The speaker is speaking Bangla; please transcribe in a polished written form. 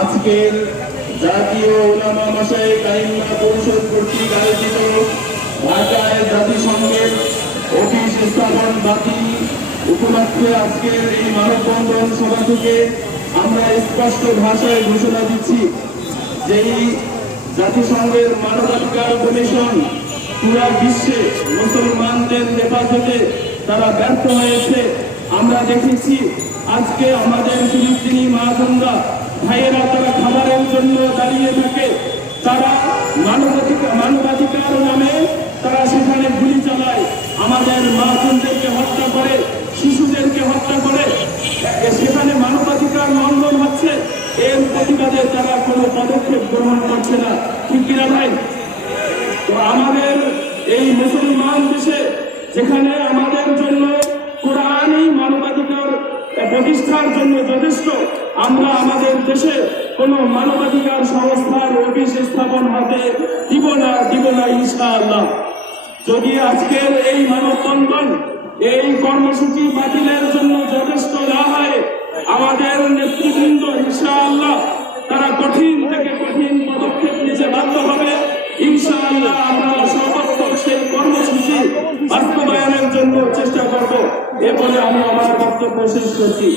আজকের জাতীয় উলামা মাশায়েখ আইম্মা পরিষদ কর্তৃক আয়োজিত ঢাকায় জাতিসংঘের অফিস স্থাপন বাতিল উপলক্ষে আজকের এই মানববন্ধন সভা থেকে আমরা স্পষ্ট ভাষায় ঘোষণা দিচ্ছি যে জাতিসংঘের মানবাধিকার কমিশন পুরা বিশ্বে মুসলমানদের হেফাজতে তারা ব্যর্থ হয়েছে। আমরা দেখেছি আজকে আমাদের ফিলিস্তিনি মা বোনরা ভাইয়েরা তারা খাবারের জন্য দাঁড়িয়ে থাকে, তারা মানবাধিকার নামে তারা সেখানে গুলি চালায়, আমাদের মা বোনদেরকে হত্যা করে, শিশুদেরকে হত্যা করে, সেখানে মানবাধিকার লঙ্ঘন হচ্ছে। এর প্রতিবাদে তারা কোনো পদক্ষেপ গ্রহণ করছে না, ঠিক কিনা ভাই? তো আমাদের এই মুসলমান দেশে যেখানে আমাদের জন্য কোরআনই মানবাধিকার প্রতিষ্ঠার জন্য যথেষ্ট, আমরা আমাদের দেশে কোন মানবাধিকার সংস্থার অফিস স্থাপন হতে দিব না ইনশাআল্লাহ। যদি আজকের এই মানববন্ধন এই কর্মসূচি বাতিলের জন্য যথেষ্ট না হয়, আমাদের নেতৃবৃন্দ ইনশাআল্লাহ তারা কঠিন থেকে কঠিন পদক্ষেপ নিতে বাধ্য হবে। ইনশাআল্লাহ আমরা সর্বাত্মক সেই কর্মসূচি বাস্তবায়নের জন্য চেষ্টা করব। এ বলে আমি আমার বক্তব্য শেষ করছি।